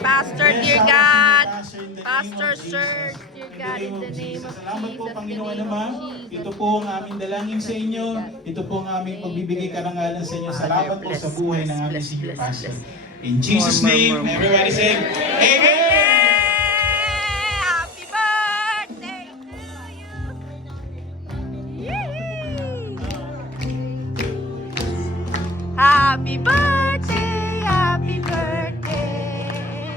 Pastor, dear God. Pastor, Sir, dear God, in the name of Salamat po, Jesus. Panginoon naman. Ito po ang aming dalangin sa inyo. Ito po ang aming pagbibigay karangalan sa inyo. Salamat po sa buhay ng aming senior pastor. In Jesus' name, everybody say, Amen! Happy birthday to you! Yay! Happy birthday, happy birthday.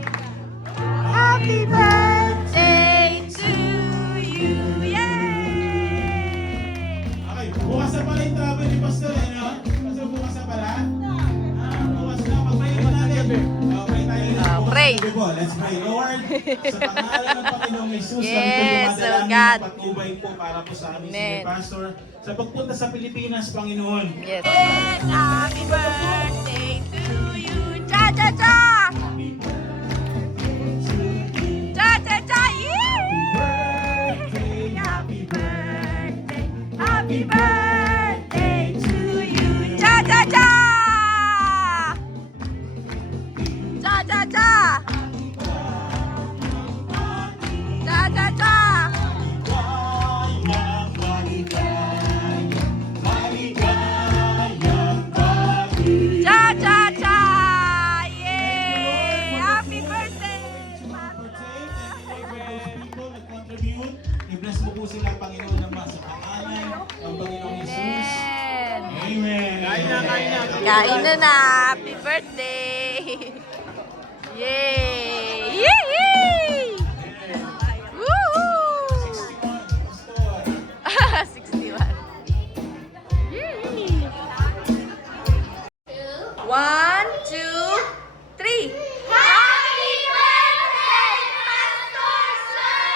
Happy birthday to you. Yay! Okay, bukas na pala yung travel ni Pastor, ano? Pastor, bukas na pala? Bukas na, pag-pray natin. Pray tayo. Pray. Let's pray, Lord. Sa pangalan ng Panginoong Jesus, Yes, kami po oh dumadalangin God. ng patnubay po para po sa aming Amen. senior pastor. Sa pagpunta sa Pilipinas, Panginoon. Yes. Happy birthday to you. Cha cha cha. Cha cha cha. Yay! Happy birthday. Happy birthday to you. Cha cha cha. Cha cha cha. Cha cha cha. Cha cha cha! Yay! Happy birthday! People nag-contribute. I-bless mo po sila, Panginoon naman, sa pangalan ng Panginoong Jesus. Amen! Amen. Kain na na! Happy birthday! Yay! Yay! Woohoo! 61. Yay! 1, 2, 3. Happy birthday, Pastor Sir!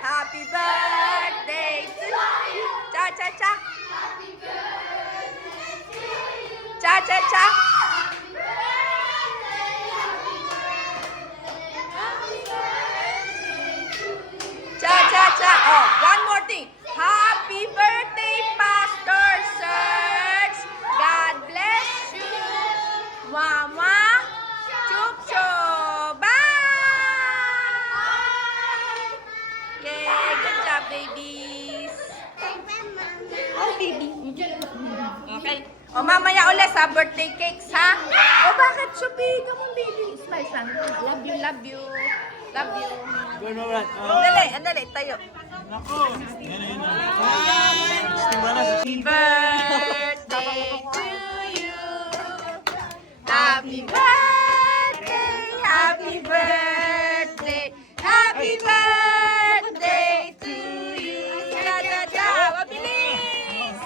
Happy birthday to you. Cha cha cha. Happy birthday to you. Cha cha cha. Happy birthday, happy birthday, happy birthday to you. Cha cha cha. Oh, one more thing. Happy birthday, Pastor Serge. God bless you. Mama. Chup chup. Bye. Yay, good job, babies. Oh, baby. Okay. O, mamaya ulit sa birthday cakes, ha? O, bakit, Shubi? Come on, baby. Smile, son. Love you, love you. Love you. Andali, tayo. Happy birthday to you. Happy birthday, happy birthday, happy birthday to you. Cha-cha-cha, mabilis.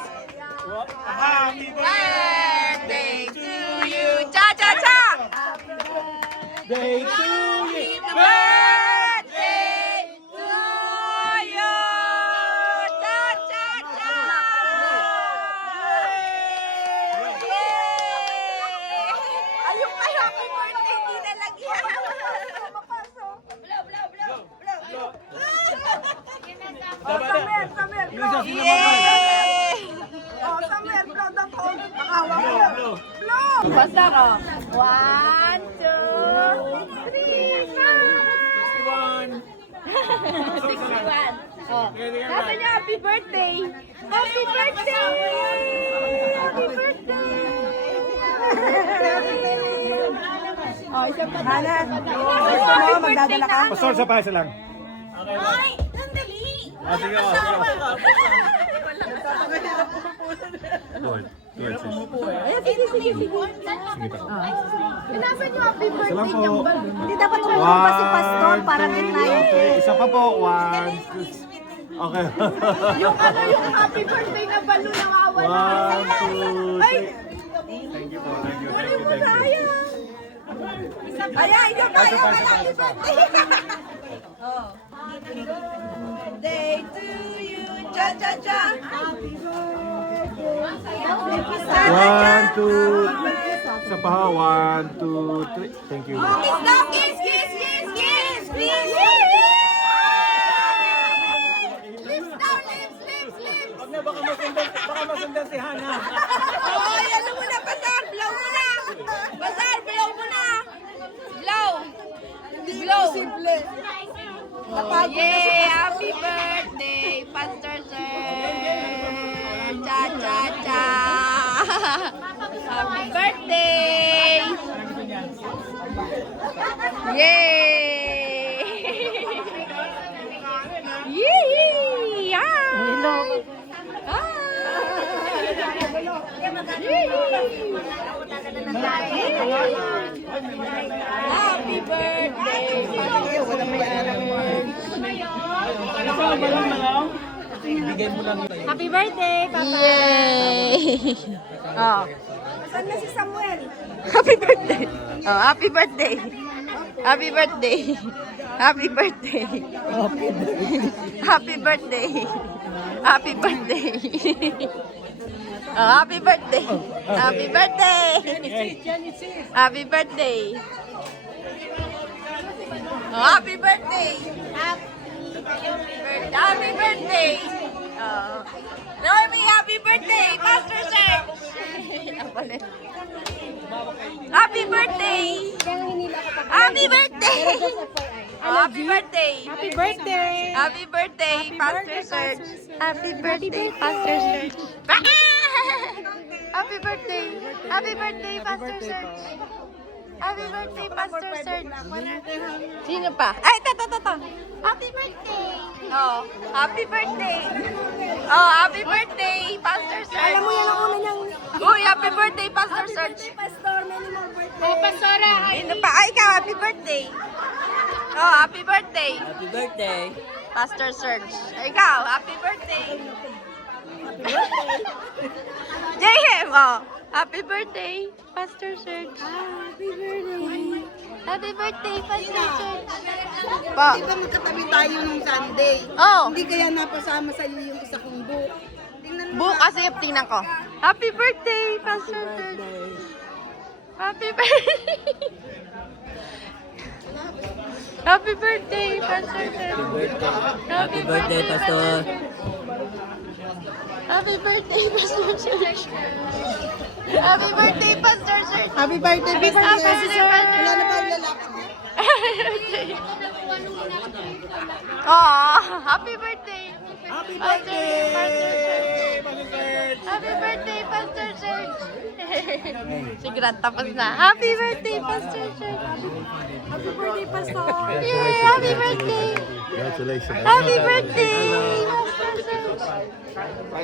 Happy birthday to you. Cha-cha-cha. Day to Happy birthday to you. Cha-cha-cha. Yay! Ayun kayo, happy birthday, hindi nalagyan. Yay! Basta ko. 1, 2, 3, 61. Oh. Sabi niya, happy birthday. Happy birthday! Happy birthday! Oh, isang patalan. Happy birthday na. Pastor, sa pahasa lang. Ay, sandali! Sige, Ayan, sige. Nasaan yung happy birthday Salam po. niya? Hindi dapat tumulong si Pastor para din tayo. Isa pa po. 1, 2. Okay. Yung happy birthday na balloon nawawala. 1, 2, Ay! 3. Thank you po. Thank you. Kunin mo na, ayan. Ayan, ikaw tayo. Happy birthday. Oh. Happy birthday to you. Cha-cha-cha. Happy birthday. 1, 2. Isa pa. 1, 2, 3. Thank you. Kiss daw, kiss, kiss, kiss, kiss, please. Lips daw, lips. Baka masundan si Hana. Oy, ano mo na, Basar, blow mo na. Basar, blow mo na. Blow. Imposible. Oh, yay! Happy birthday, Pastor Sir! Cha cha cha! Happy birthday! Yay! Yee! Ah! Happy birthday! Happy birthday, Papa. Yay! Oh. Saan na si Samuel? Happy birthday! Oh, happy birthday! Happy birthday! Happy birthday! Happy birthday! Happy birthday! Oh, happy birthday! Happy birthday! Happy birthday! Oh, happy birthday! Happy birthday! Oh. Normie, happy birthday! Pastor Serge! Happy birthday! Happy birthday! Oh, happy birthday! Happy birthday. Happy birthday, Pastor Serge! Happy birthday, Pastor Serge! Happy birthday! Happy birthday, Pastor Serge! Happy birthday, Pastor Serge! Sino pa? Ay, ito. Happy birthday! Oh, happy birthday! Oh, happy birthday, Pastor Serge! Alam mo yan ang una niyang... Uy, happy birthday, Pastor Serge! Pastor, many more birthday. Oh, Pastora! Sino pa? Ay, ikaw, happy birthday! Oh, happy birthday! Happy birthday. Pastor Serge. Ikaw, happy birthday! JM, oh, happy birthday, Pastor Serge. Happy birthday. Happy birthday, Pastor Serge. Pa. Di ba magkatabi tayo nung Sunday? Oh, Hindi kaya napasama sa iyo yung isa kong book. Tingnan mo. kasi tingnan ko. Happy birthday, Pastor Serge. Happy birthday. Happy birthday, Pastor Serge. Happy birthday, Pastor. Happy birthday, Pastor Serge. Happy birthday, Pastor Serge. Happy birthday, Happy birthday, Wala na ba ang lalaki? Oh, happy birthday. Happy birthday, Pastor Serge. Pastor Serge! Happy birthday, Pastor Serge. Sige na, tapos na. Happy birthday, Pastor Serge. Happy birthday, Pastor. Yay, happy birthday. Congratulations! Happy birthday, Pastor Serge.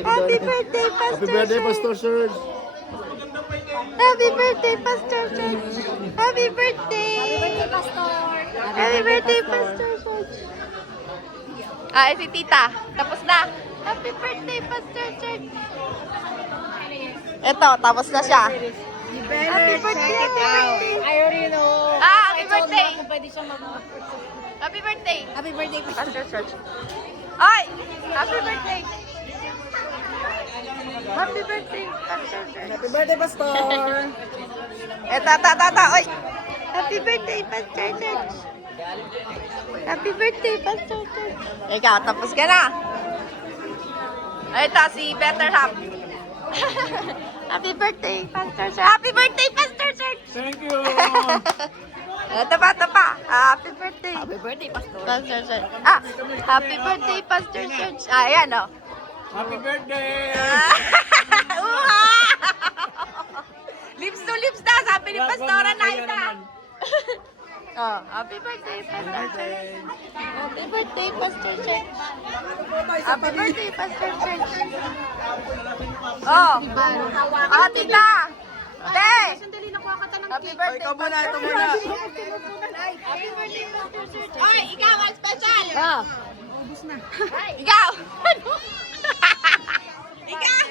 Happy birthday, Pastor Happy birthday, Serge. Pastor Serge! Happy birthday, Pastor Serge. Happy birthday. Pastor. Happy birthday, Pastor Serge. Ah, si Tita. Tapos na. Happy birthday, Pastor Serge. Ito, tapos na siya. Happy birthday, happy birthday. I already know. Ah, happy birthday. Kung pwede siya mag... Happy birthday. Happy birthday, Pastor. Pastor Serge. Ay! Happy birthday. Happy birthday, Pastor Serge. Happy birthday, Pastor. Eto, oy! Happy birthday, Pastor Serge. Happy birthday, Pastor Serge. Ikaw, tapos ka na. Ito, si Better Half. Happy birthday, Pastor Serge. Happy birthday, Pastor Serge. Thank you! Ito pa. Happy birthday. Happy birthday, Pastor. Pastor Serge. Ah, happy birthday, Pastor Serge. Ah, ayan, oh. Happy birthday! Uha! Lips to lips na, sabi ni Pastora Naida. Oh, happy birthday, Pastor Serge. Happy birthday, Pastor Serge. Happy birthday, Pastor Serge. Oh, tita. Te. Sandali, nakuha ka ta ng Happy birthday, Pastor Serge. Happy birthday, Pastor Serge. Oy, ikaw ang special. Ah. Ikaw. Ikaw.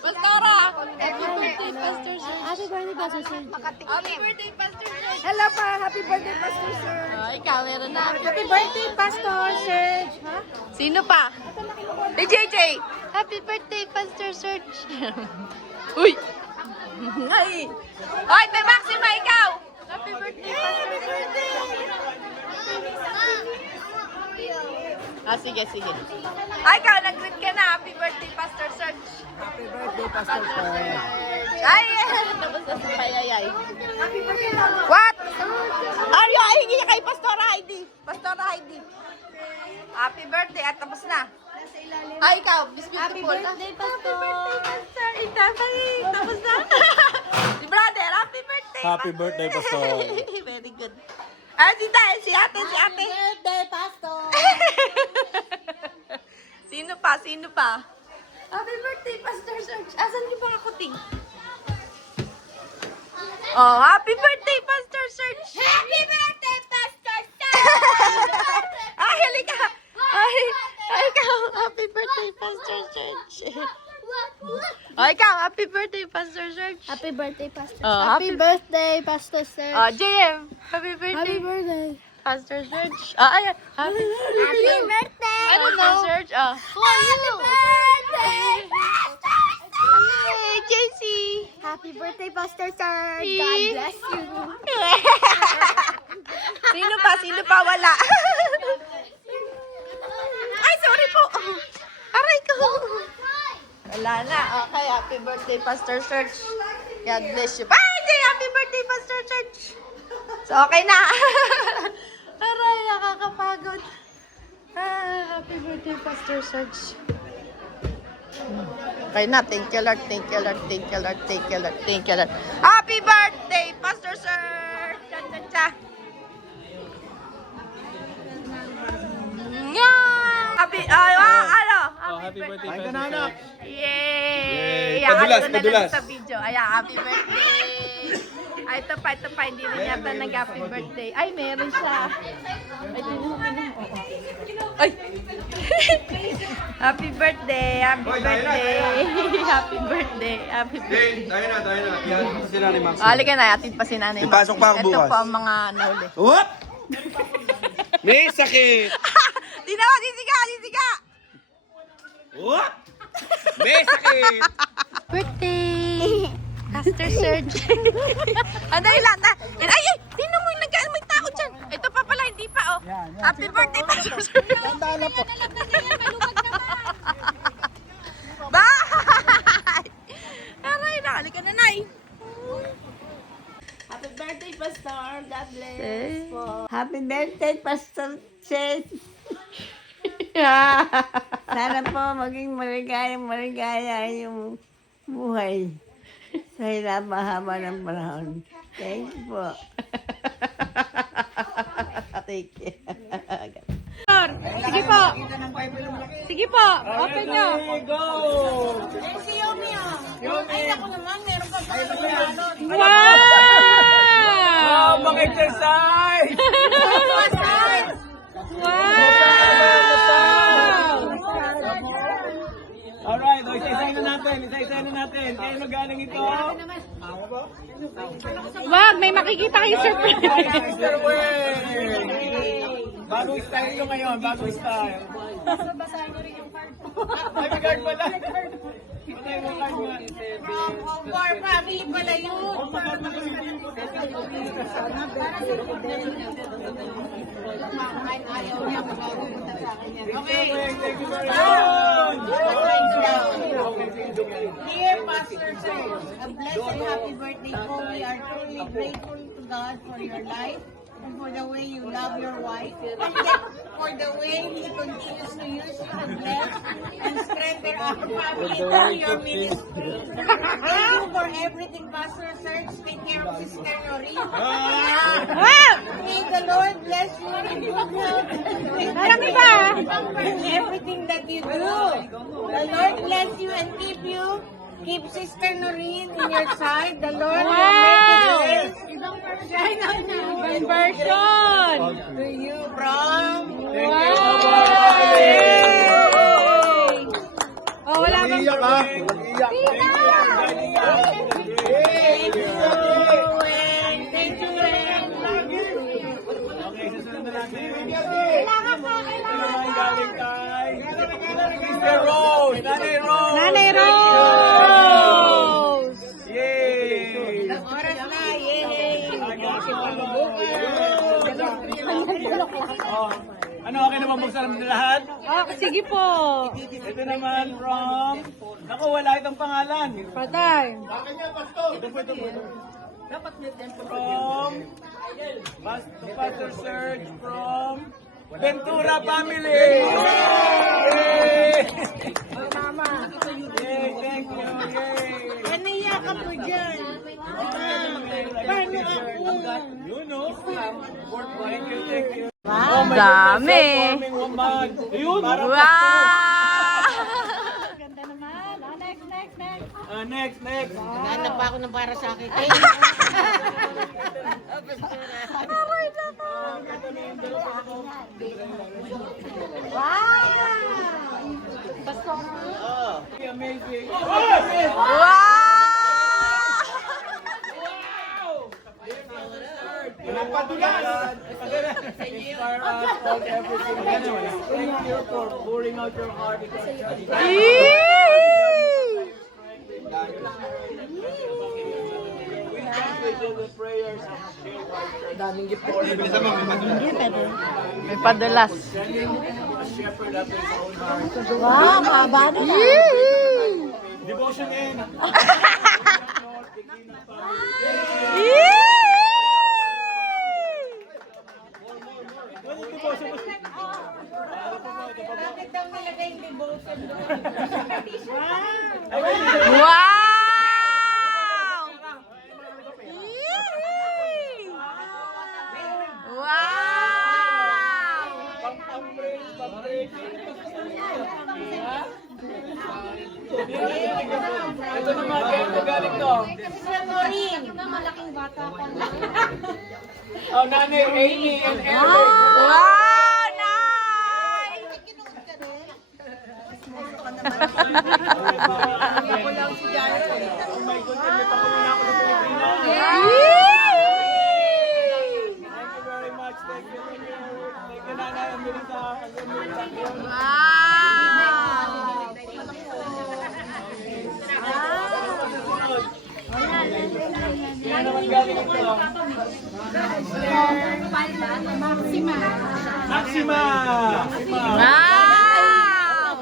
Pastora. Happy birthday, Pastor Serge. Happy birthday, Pastor Sir. Happy birthday, Pastor Serge. Hello pa. Happy birthday, Pastor Sir. Oh, ikaw, meron na. Happy birthday, Pastor Serge. Ha? Sino pa? Si JJ. Happy birthday, Pastor Serge. Uy. Ay. Hoy, may Maxima, ikaw. Happy birthday, Pastor Serge. Ah, sige. Ay, ikaw, nag-greet ka na. Happy birthday, Pastor Serge. Happy birthday, Pastor Sir. Ay! Tapos na si Payayay. What? Aryo, ay, hindi kay Pastor Heidi. Pastor Heidi. Happy birthday at tapos na. Ay, ikaw, Miss Beautiful. Happy birthday, Pastor. Happy birthday, Pastor. Itapay, tapos na. Si brother, happy birthday. Happy birthday, Pastor. Very good. Ah, si Tay, si ate, si ate. Birthday, Pastor. Sino pa? Sino pa? Happy birthday, Pastor Serge. Asan niyo ba ako, Ting? Oh, happy birthday, Pastor Serge. Happy birthday, Pastor Serge. Ay, halika. Ay, ikaw. Happy birthday, Pastor Serge. Oh, ikaw. Happy birthday, Pastor Serge. Happy birthday, Pastor. Oh, Happy birthday, Pastor Serge. Oh, JM. Happy birthday, Happy birthday. Pastor Serge. Ah, ay, happy Happy birthday. I don't know. Pastor Serge. Oh. Happy birthday, Pastor Hey, JC. Happy birthday, Pastor Serge. God bless you. Sino pa? Sino pa? Wala. Ay, sorry po. Aray ko. Wala na. Okay, happy birthday, Pastor Serge. God bless you. Bye, Jay! Happy birthday, Pastor Serge. So, okay na. Aray, nakakapagod. Happy birthday, Pastor Serge. Okay na. Thank you, Lord. Thank you, Lord. Thank you, Lord. Thank you, Lord. Thank you, Lord. Happy birthday, Pastor Serge. Cha, cha, cha. Happy, ano? Happy birthday, Ay, Pastor kananak. Serge. Yay! Yay! Padulas, Ayan, ko na padulas. lang sa video. Ayan, happy birthday! Ay, ito pa. Hindi rin yata nag-happy birthday. Ay, meron siya. Ay, Ay! Happy birthday! Happy birthday! Happy birthday! Happy birthday! Tayo na. Yan, sila ni Max. Halika na, atid pa si Nanay. Ipasok pa ako Ito bukas. po ang mga nahuli. Whoop! May sakit! Di naman, sisiga! Whoop! May sakit! Birthday! Pastor Serge. Dali lang. Ay! Sino mo yung may tao dyan? Ito pa pala, hindi pa, oh. Happy birthday, Pastor Serge. Tandaan po. Bye! Aray, nakalika na, Nay. Happy birthday, Pastor. God bless Eh. po. Happy birthday, Pastor Ches. Sana po maging maligaya yung buhay sa mahaba ng panahon. Thank you po. Thank you. Sige po. Sige po. Open nyo. Wow! Mag-exercise! Wow! Alright, isa-isahin na natin. Kayo magaling ito. Wag, may makikita kayo surprise. Mr. Way! Bagong style ko ngayon, bagong style. Ay, may card pala. Patay mo card mo. For family pala yun. Okay. Thank you very much. Dear Pastor Serge, a blessed and happy birthday po. We are truly grateful to God for your life and for the way you love your wife and for the way He continues to use you to bless and strengthen our family through your ministry. Thank you for everything, Pastor Serge. Take care of Sister Noreen. May the Lord bless you in good health and everything that you do. The Lord bless you and keep you. Keep Sister Noreen in your side. The Lord will make it well. Conversion! To you from Oh, wala bang... Thank you. Thank you. Okay, susunod na natin. Galing kay Sister Rose! Nanay Rose! Nanay Rose! Yay! Oras na. Yay! Oh, Ano, okay na ba magsalam na lahat? Sige po. Ito naman from... Naku, wala itong pangalan. Patay. From... Pastor Serge from... Ventura family! Yay! Yay, thank you, yay! Naiya ka po dyan. Paano ako? You know, thank you, thank you. Wow, my dami. goodness, so forming woman. Ayun, Wow! next. Naghanap pa ako ng para sa akin. Amazing. Wow! Inspire us all every single day. Thank you for pouring out your heart. The prayers daming gift for May padulas. a shepherd after his own heart. Wow, mahaba na. Devotion in. Bakit daw nilagay yung devotion doon? Wow! Wow! Ito naman, kaya galing to. Malaking bata pa. Oh, nanay Amy and Eric. Wow! Nice! Oh my goodness, may pangunin ako sa Pilipinas. Thank you very much. Thank you, nanay. Ang Melissa. Yan naman galing ito. Maxima! Wow!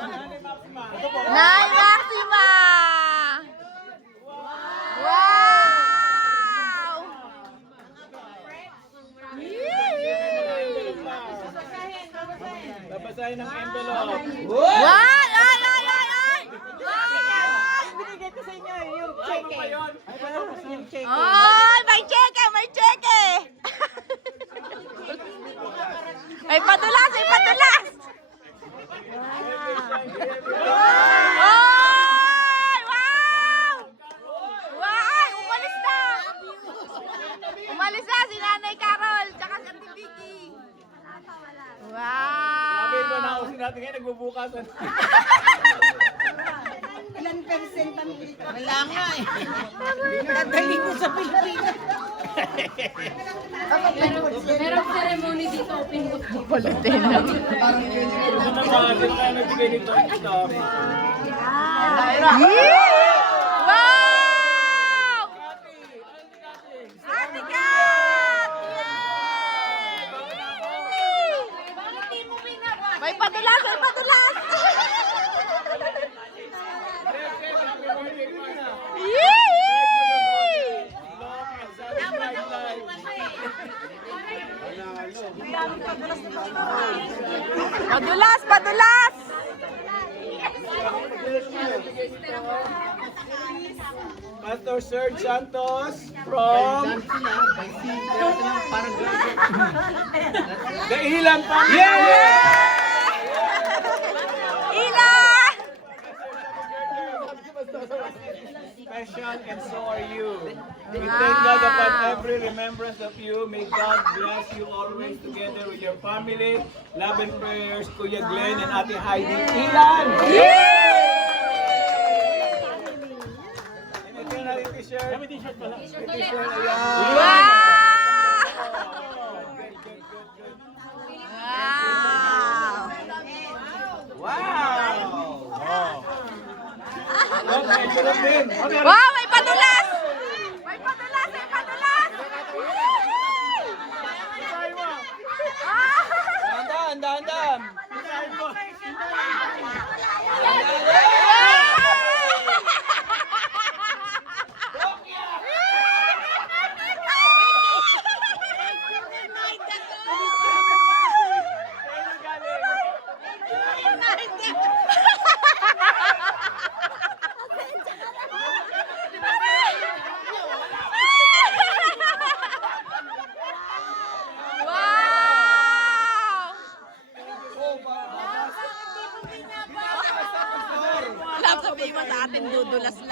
Nay Maxima! Wow! Babasahin ng envelope. Wow! Ay! Ay! Ay! Ay! Binigay ko sa inyo yung Ano check ba yun? yung check. Ay! May cheque! May cheque! May padulas! May padulas! Ay! Wow! Wow! Umalis na! Umalis na si Nanay Carol tsaka si Ate Vicky. Sabi ko na Wow! ako natin ngayon nagbubukasan. Ilan percent ang dito? Wala nga eh. Dadali ko sa Pilipinas. Merong ceremony dito, open book. Pulutin. Ito naman, sino kaya nagbigay nito? Ito. Wow! Ate Kat! Yay! May padulas! May padulas! Yay! Padulas! Padulas! Pastor Serge Santos from The Ilan family. Ila! Special, and so are you. We thank God upon every remembrance of you. May God bless you always together with your family. Love and prayers, Kuya Glenn and Ate Heidi Ilan. Ito yung natin t-shirt. May t-shirt pala. May t-shirt, ayan. Wow! Wow! Okay, sarap din. Wow! May padulas! May padulas! May padulas! Dahan-dahan.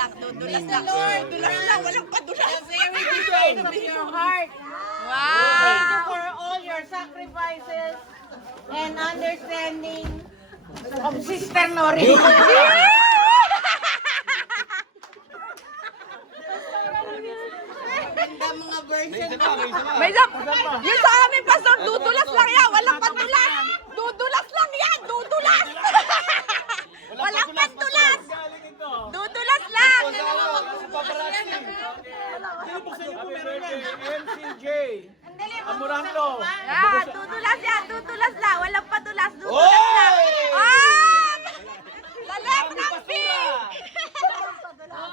lang. Dudulas Praise the lang. Lord. Dudulas lang. Walang padulas. The very design of your heart. Thank Wow! you for all your sacrifices and understanding of Sister Nori. Ganda mga version. May isa. Yung sa amin, Pastor, dudulas lang yan. Walang pandulas. Dudulas lang yan. Dudulas. Walang pandulas. Dudulas lang. Happy birthday, MCJ. Amorando. Ah, dudulas yan. Dudulas lang. Walang padulas. Dudulas lang. Ah! Lalag ng pink. Ah!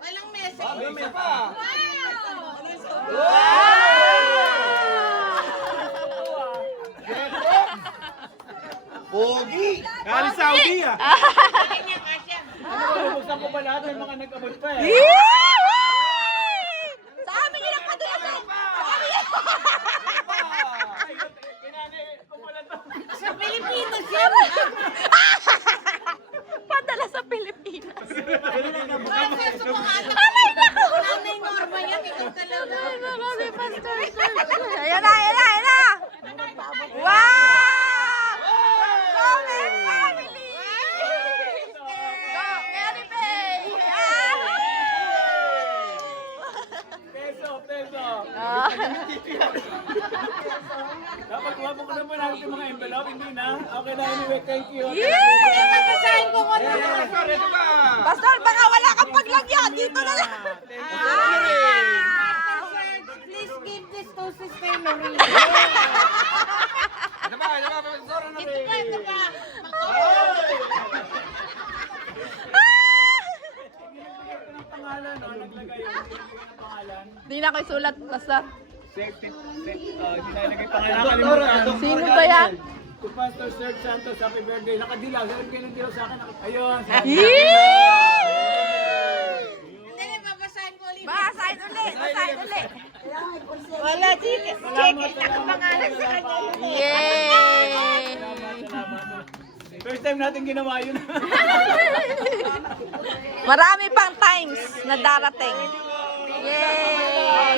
Walang message. Galing Saudi ah. Bubuksan ko pa lahat, may mga nag-abot pa eh. Sa amin yun ang padulas. Sa amin yun. Sa Pilipinas yan. Padala sa Pilipinas. Bakit sa mga anak? Nanay Norma yan. Ikaw talaga. Ayan na, ayan na, ayan na. Wow! Gomez family! Go, Mary Faye! Peso. Ah. Dapat wapon ko naman natin yung mga envelope, hindi na. Okay na, anyway, thank you. Basahin ko kung ano. Pastor, baka wala kang paglagyan. Dito na lang. Please give this to Sister Nori. Ito pa. Pangalan, no? Naglagay yung pangalan. Di na kayo sulat, Pastor. Hindi na ilagay pangalan. Nakalimutan. Sino ba yan? To Pastor Serge Santos, happy birthday. Nakadilaw. Sabi kayo ng dilaw sa akin. Ayun. Hindi, babasahin ko ulit. Basahin ulit, basahin ulit. Wala, check it. Nakapangalan sa kanya. Yay! First time natin ginawa yun. Marami pang times na darating. Yay!